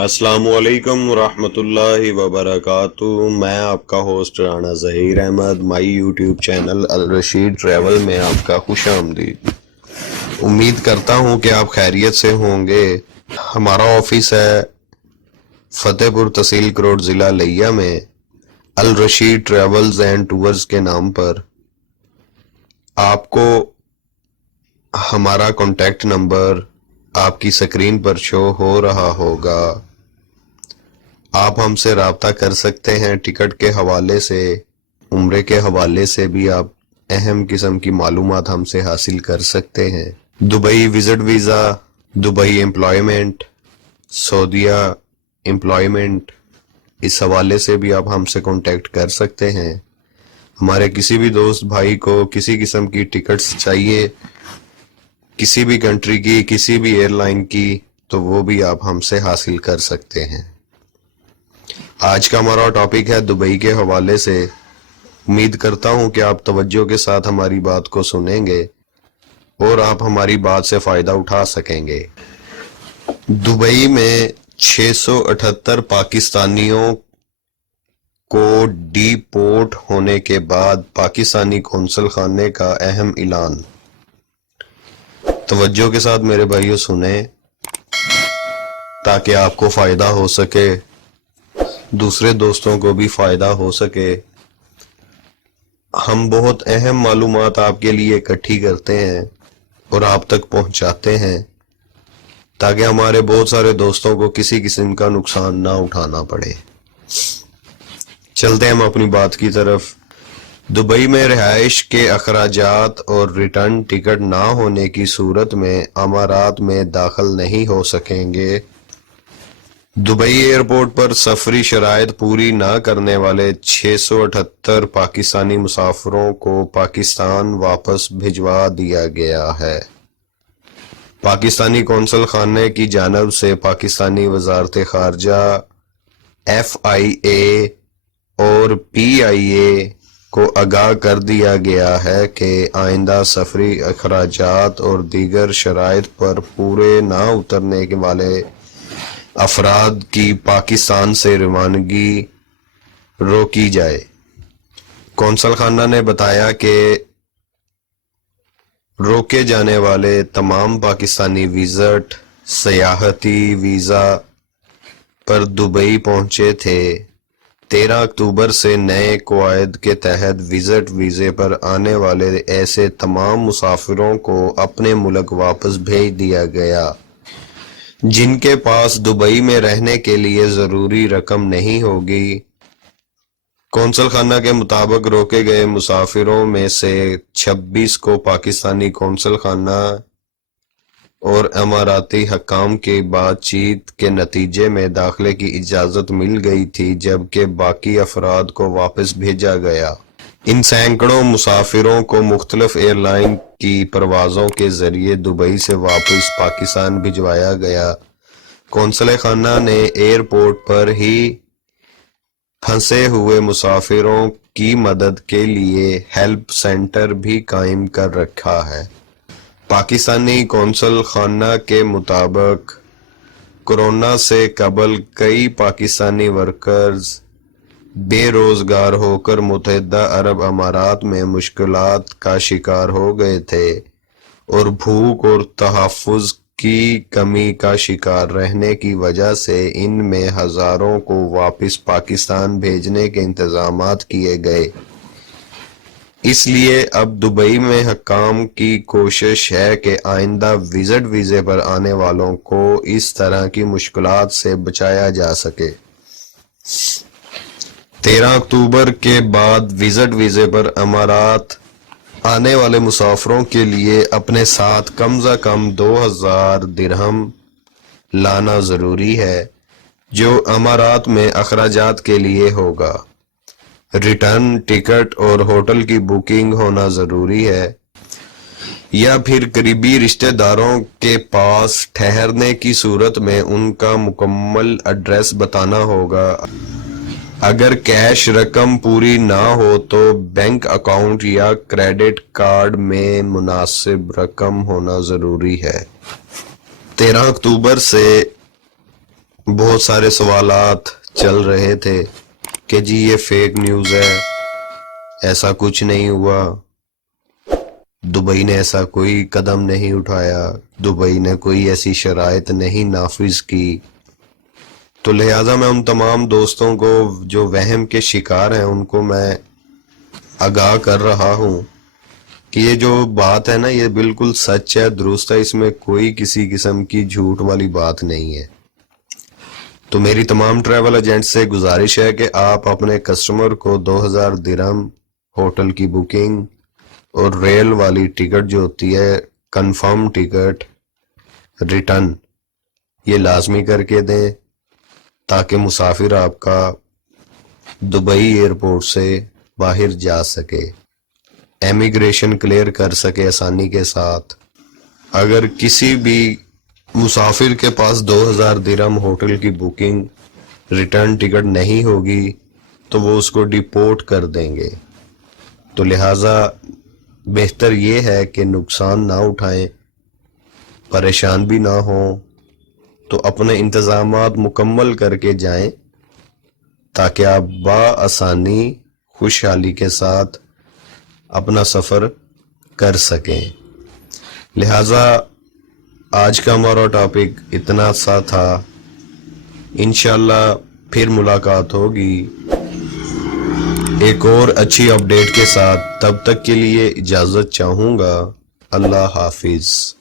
السلام علیکم ورحمۃ اللہ وبرکاتہ۔ میں آپ کا host Rana Zaheer Ahmed, my YouTube channel Al-Rasheed travel میں آپ کا خوش آمدید۔ امید کرتا ہوں کہ آپ خیریت سے ہوں گے۔ ہمارا آفس ہے فتح پور تحصیل کروڑ ضلع لیا میں، الرشید ٹریولز اینڈ ٹورز کے نام پر۔ آپ کو ہمارا کانٹیکٹ نمبر آپ کی سکرین پر شو ہو رہا ہوگا۔ آپ ہم سے رابطہ کر سکتے ہیں ٹکٹ کے حوالے سے، عمرے کے حوالے سے بھی آپ اہم قسم کی معلومات ہم سے حاصل کر سکتے ہیں۔ Dubai visit visa, Dubai employment, سعودیہ امپلائمنٹ، اس حوالے سے بھی آپ ہم سے کانٹیکٹ کر سکتے ہیں۔ ہمارے کسی بھی دوست بھائی کو کسی قسم کی ٹکٹس چاہیے، کسی بھی کنٹری کی، کسی بھی ایئر لائن کی، تو وہ بھی آپ ہم سے حاصل کر سکتے ہیں۔ آج کا ہمارا ٹاپک ہے دبئی کے حوالے سے۔ امید کرتا ہوں کہ آپ توجہ کے ساتھ ہماری بات کو سنیں گے اور آپ ہماری بات سے فائدہ اٹھا سکیں گے۔ دبئی میں 678 پاکستانیوں کو ڈی پورٹ ہونے کے بعد پاکستانی قونصل خانے کا اہم اعلان۔ توجہ کے ساتھ میرے بھائیوں سنیں تاکہ آپ کو فائدہ ہو سکے، دوسرے دوستوں کو بھی فائدہ ہو سکے۔ ہم بہت اہم معلومات آپ کے لیے اکٹھی کرتے ہیں اور آپ تک پہنچاتے ہیں تاکہ ہمارے بہت سارے دوستوں کو کسی قسم کا نقصان نہ اٹھانا پڑے۔ چلتے ہیں ہم اپنی بات کی طرف۔ دبئی میں رہائش کے اخراجات اور ریٹرن ٹکٹ نہ ہونے کی صورت میں امارات میں داخل نہیں ہو سکیں گے۔ دبئی ایئرپورٹ پر سفری شرائط پوری نہ کرنے والے 678 پاکستانی مسافروں کو پاکستان واپس بھجوا دیا گیا ہے۔ پاکستانی قونصل خانے کی جانب سے پاکستانی وزارت خارجہ، FIA اور PIA کو آگاہ کر دیا گیا ہے کہ آئندہ سفری اخراجات اور دیگر شرائط پر پورے نہ اترنے والے افراد کی پاکستان سے روانگی روکی جائے۔ قونصل خانہ نے بتایا کہ روکے جانے والے تمام پاکستانی وزٹ سیاحتی ویزا پر دبئی پہنچے تھے۔ 13 اکتوبر سے نئے قواعد کے تحت وزٹ ویزے پر آنے والے ایسے تمام مسافروں کو اپنے ملک واپس بھیج دیا گیا جن کے پاس دبئی میں رہنے کے لیے ضروری رقم نہیں ہوگی۔ قونصل خانہ کے مطابق روکے گئے مسافروں میں سے 26 کو پاکستانی قونصل خانہ اور اماراتی حکام کی بات چیت کے نتیجے میں داخلے کی اجازت مل گئی تھی، جبکہ باقی افراد کو واپس بھیجا گیا۔ ان سینکڑوں مسافروں کو مختلف ایئر لائن کی پروازوں کے ذریعے دبئی سے واپس پاکستان بھجوایا گیا۔ قونصل خانہ نے ایئرپورٹ پر ہی پھنسے ہوئے مسافروں کی مدد کے لیے ہیلپ سینٹر بھی قائم کر رکھا ہے۔ پاکستانی قونصل خانہ کے مطابق کورونا سے قبل کئی پاکستانی ورکرز بے روزگار ہو کر متحدہ عرب امارات میں مشکلات کا شکار ہو گئے تھے اور بھوک اور تحفظ کی کمی کا شکار رہنے کی وجہ سے ان میں ہزاروں کو واپس پاکستان بھیجنے کے انتظامات کیے گئے۔ اس لیے اب دبئی میں حکام کی کوشش ہے کہ آئندہ وزٹ ویزے پر آنے والوں کو اس طرح کی مشکلات سے بچایا جا سکے۔ 13 اکتوبر کے بعد وزٹ ویزے پر امارات آنے والے مسافروں کے لیے اپنے ساتھ کم از کم 2000 درہم لانا ضروری ہے، جو امارات میں اخراجات کے لیے ہوگا۔ ریٹرن ٹکٹ اور ہوٹل کی بکنگ ہونا ضروری ہے، یا پھر قریبی رشتہ داروں کے پاس ٹھہرنے کی صورت میں ان کا مکمل ایڈریس بتانا ہوگا۔ اگر کیش رقم پوری نہ ہو تو بینک اکاؤنٹ یا کریڈٹ کارڈ میں مناسب رقم ہونا ضروری ہے۔ 13 اکتوبر سے بہت سارے سوالات چل رہے تھے کہ جی یہ فیک نیوز ہے، ایسا کچھ نہیں ہوا، دبئی نے ایسا کوئی قدم نہیں اٹھایا، دبئی نے کوئی ایسی شرائط نہیں نافذ کی۔ تو لہٰذا میں ان تمام دوستوں کو جو وہم کے شکار ہیں ان کو میں آگاہ کر رہا ہوں کہ یہ جو بات ہے نا یہ بالکل سچ ہے، درست ہے، اس میں کوئی کسی قسم کی جھوٹ والی بات نہیں ہے۔ تو میری تمام ٹریول ایجنٹ سے گزارش ہے کہ آپ اپنے کسٹمر کو 2000 درہم ہوٹل کی بکنگ اور ریل والی ٹکٹ جو ہوتی ہے کنفرم ٹکٹ ریٹرن یہ لازمی کر کے دیں تاکہ مسافر آپ کا دبئی ایئرپورٹ سے باہر جا سکے، امیگریشن کلیئر کر سکے آسانی کے ساتھ۔ اگر کسی بھی مسافر کے پاس 2000 درہم ہوٹل کی بکنگ ریٹرن ٹکٹ نہیں ہوگی تو وہ اس کو ڈیپورٹ کر دیں گے۔ تو لہٰذا بہتر یہ ہے کہ نقصان نہ اٹھائیں، پریشان بھی نہ ہوں، تو اپنے انتظامات مکمل کر کے جائیں تاکہ آپ بآسانی خوشحالی کے ساتھ اپنا سفر کر سکیں۔ لہٰذا آج کا ہمارا ٹاپک اتنا سا تھا، انشاءاللہ پھر ملاقات ہوگی ایک اور اچھی اپڈیٹ کے ساتھ۔ تب تک کے لیے اجازت چاہوں گا، اللہ حافظ۔